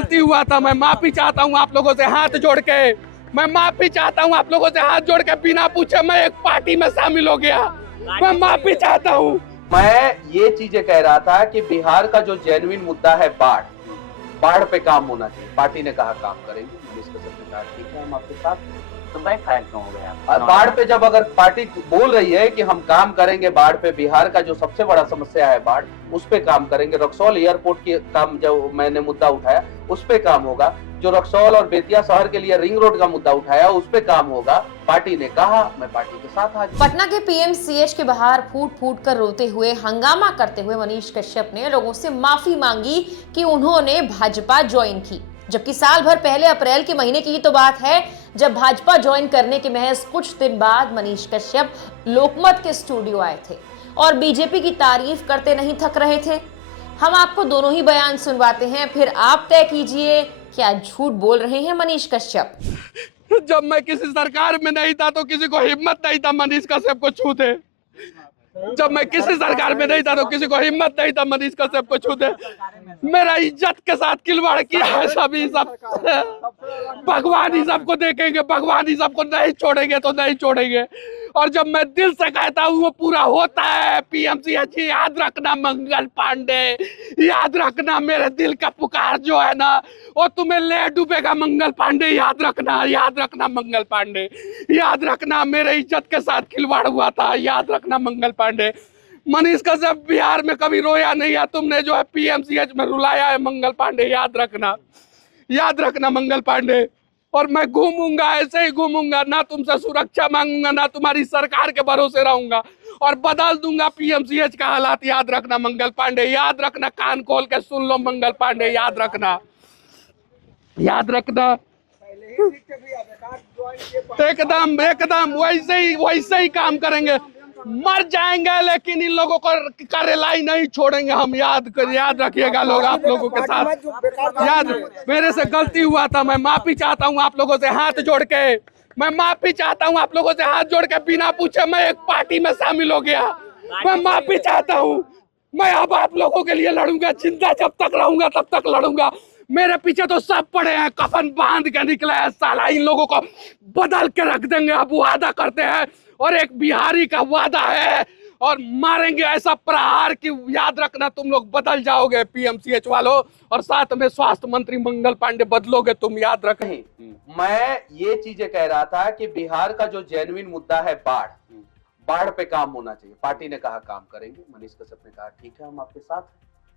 गलती हुआ था, मैं माफी चाहता हूँ आप लोगों से हाथ जोड़ के। मैं माफी चाहता हूँ आप लोगों से हाथ जोड़ के, बिना पूछे मैं एक पार्टी में शामिल हो गया। मैं माफी चाहता हूँ। मैं ये चीजें कह रहा था कि बिहार का जो जेन्युइन मुद्दा है बाढ़ पे काम होना चाहिए। पार्टी ने कहा काम करेंगे, मनीष कश्यप ने कहा ठीक है हम आपके साथ हैं। तो बैकफायर क्यों हो गया? बाढ़ पे जब अगर पार्टी बोल रही है कि हम काम करेंगे बाढ़ पे, बिहार का जो सबसे बड़ा समस्या है बाढ़, उस पे काम करेंगे। रक्सौल एयरपोर्ट की काम जो मैंने मुद्दा उठाया उस पे काम होगा। जो रक्सौल और बेतिया शहर के लिए रिंग रोड का मुद्दा उठाया उस पे काम होगा। पार्टी ने कहा, मैं पार्टी के साथ आ गया। पटना के पीएमसीएच के बाहर फूट फूट कर रोते हुए हंगामा करते हुए मनीष कश्यप ने लोगों से माफी मांगी कि उन्होंने भाजपा ज्वाइन की, जबकि साल भर पहले अप्रैल के महीने की तो बात है जब भाजपा ज्वाइन करने के महज कुछ दिन बाद मनीष कश्यप लोकमत के स्टूडियो आए थे और बीजेपी की तारीफ करते नहीं थक रहे थे। हम आपको दोनों ही बयान सुनवाते हैं, फिर आप तय कीजिए क्या झूठ बोल रहे हैं मनीष कश्यप। जब मैं किसी सरकार में नहीं था तो किसी को हिम्मत नहीं था मनीष कश्यप को छूते। जब मैं किसी सरकार में नहीं था तो किसी को हिम्मत नहीं था मनीष कश्यप को छूते। मेरा इज्जत के साथ खिलवाड़ किया है सभी सब। भगवान ही सबको देखेंगे, भगवान ही सबको नहीं छोड़ेंगे तो नहीं छोड़ेंगे। और जब मैं दिल से कहता हूँ वो पूरा होता है। पीएमसीएच याद रखना मंगल पांडे, याद रखना मेरे दिल का पुकार जो है ना वो तुम्हें ले डूबेगा मंगल पांडे। याद रखना मंगल पांडे, याद रखना मेरे इज्जत के साथ खिलवाड़ हुआ था। याद रखना मंगल पांडे। मनीष कश्यप बिहार में कभी रोया नहीं है, तुमने जो है पीएमसीएच में रुलाया है मंगल पांडे। याद रखना मंगल पांडे। और मैं घूमूंगा, ऐसे ही घूमूंगा, ना तुमसे सुरक्षा मांगूंगा, ना तुम्हारी सरकार के भरोसे रहूंगा और बदल दूंगा पीएमसीएच का हालात। याद रखना मंगल पांडे, याद रखना, कान खोल के सुन लो मंगल पांडे। याद रखना एकदम वैसे ही काम करेंगे। मर जाएंगे लेकिन इन लोगों को करेलाई नहीं छोड़ेंगे हम। याद रखिएगा लोग, आप लोगों के साथ याद। मेरे से गलती हुआ था, मैं माफी चाहता हूँ आप लोगों से हाथ जोड़ के। मैं माफी चाहता हूँ आप लोगों से हाथ जोड़ के, बिना पूछे मैं एक पार्टी में शामिल हो गया। मैं माफी चाहता हूँ। मैं अब आप लोगों के लिए लड़ूंगा, जिंदा जब तक रहूंगा तब तक लड़ूंगा। मेरे पीछे तो सब पड़े हैं, कफन बांध के निकले हैं। साला इन लोगों को बदल के रख देंगे। अब वादा करते हैं और एक बिहारी का वादा है और मारेंगे ऐसा प्रहार कि याद रखना तुम लोग बदल जाओगे पीएमसीएच वालों, और साथ में स्वास्थ्य मंत्री मंगल पांडे बदलोगे तुम। याद रखें। मैं ये चीजें कह रहा था कि बिहार का जो जेन्युइन मुद्दा है बाढ़ पे काम होना चाहिए। पार्टी ने कहा काम करेंगे, मनीष कश्यप ने कहा ठीक है हम आपके साथ।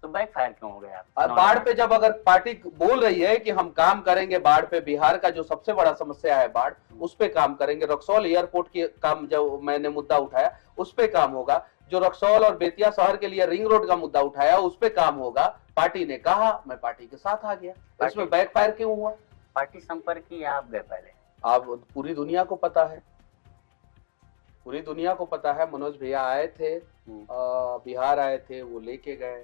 तो बैकफायर क्यों हो गया? बाढ़ पे जब अगर पार्टी बोल रही है कि हम काम करेंगे बाढ़ पे, बिहार का जो सबसे बड़ा समस्या है बाढ़, उस पे काम करेंगे। रक्सौल एयरपोर्ट की काम जो मैंने मुद्दा उठाया उस पे काम होगा। जो रक्सौल और बेतिया शहर के लिए रिंग रोड का मुद्दा उठाया उस पे काम होगा। पार्टी ने कहा, मैं पार्टी के साथ आ गया। इसमें बैकफायर क्यों हुआ? पार्टी संपर्क की आप गए पहले? अब पूरी दुनिया को पता है, पूरी दुनिया को पता है। मनोज भैया आए थे, बिहार आए थे, वो लेके गए।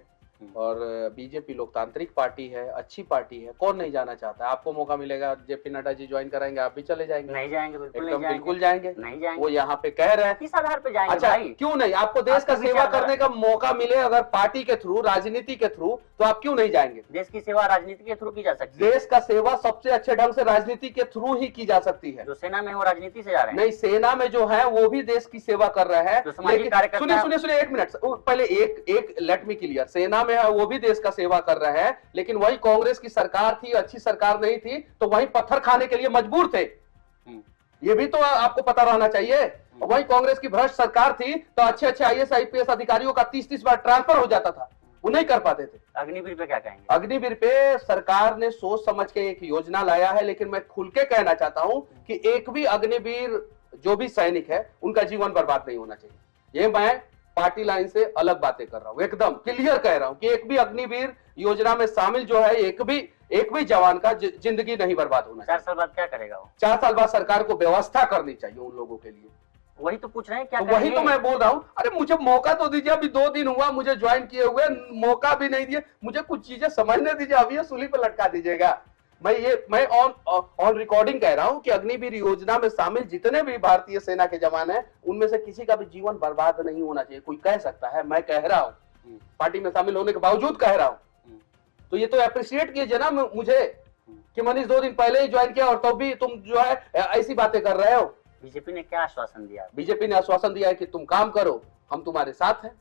और बीजेपी लोकतांत्रिक पार्टी है, अच्छी पार्टी है, कौन नहीं जाना चाहता है। आपको मौका मिलेगा, जेपी नड्डा जी ज्वाइन कराएंगे, आप भी चले जाएंगे? नहीं जाएंगे, बिल्कुल जाएंगे। नहीं जाएंगे। वो यहाँ पे कह रहे हैं किस आधार पे जाएंगे? अच्छा भाई क्यों नहीं? आपको देश का सेवा करने का मौका मिले अगर पार्टी के थ्रू, राजनीति के थ्रू, तो आप क्यों नहीं जाएंगे? देश की सेवा राजनीति के थ्रू की जा सकती है। देश का सेवा सबसे अच्छे ढंग से राजनीति के थ्रू ही की जा सकती है। जो सेना में वो राजनीति से जा रहे हैं। नहीं, सेना में जो है वो भी देश की सेवा कर रहे हैं। सुनिए एक मिनट, पहले एक लेट मी क्लियर। सेना में है वो भी देश सेवा कर रहे हैं, लेकिन वही कांग्रेस की सरकार थी, अच्छी सरकार नहीं थी, तो वही पत्थर खाने के लिए मजबूर थे। ये भी तो आपको पता रहना चाहिए। वही कांग्रेस की भ्रष्ट सरकार थी तो अच्छे आईएएस आईपीएस अधिकारियों का 30-30 बार ट्रांसफर हो जाता था, वो नहीं कर पाते थे। अग्निवीर पे क्या कहेंगे? अग्निवीर पे सरकार ने सोच समझ के एक योजना लाया है, लेकिन मैं खुल के कहना चाहता हूं कि एक भी अग्निवीर जो भी सैनिक है उनका जीवन बर्बाद नहीं होना चाहिए। ये मैं पार्टी लाइन से अलग बातें कर रहा हूँ, एकदम क्लियर कह रहा हूँ कि एक भी अग्निवीर योजना में शामिल जो है एक भी जवान का जिंदगी नहीं बर्बाद होना। 4 साल बाद क्या करेगा वो? 4 साल बाद सरकार को व्यवस्था करनी चाहिए उन लोगों के लिए। वही तो पूछ रहे हैं क्या? तो वही तो मैं बोल रहा हूँ। अरे मुझे मौका तो दीजिए, अभी 2 दिन हुआ मुझे ज्वाइन किए हुए, मौका भी नहीं दिए। मुझे कुछ चीजें समझने दीजिए, अभी ये सूली पे लटका दीजिएगा। मैं ऑन रिकॉर्डिंग कह रहा हूं कि अग्निवीर योजना में शामिल जितने भी भारतीय सेना के जवान हैं उनमें से किसी का भी जीवन बर्बाद नहीं होना चाहिए। कोई कह सकता है, मैं कह रहा हूं, पार्टी में शामिल होने के बावजूद कह रहा हूं। तो ये तो अप्रिशिएट कीजिए ना मुझे कि मनीष 2 दिन पहले ही ज्वाइन किया और तब भी तुम जो है ऐसी बातें कर रहे हो। बीजेपी ने क्या आश्वासन दिया? बीजेपी ने आश्वासन दिया है कि तुम काम करो, हम तुम्हारे साथ हैं।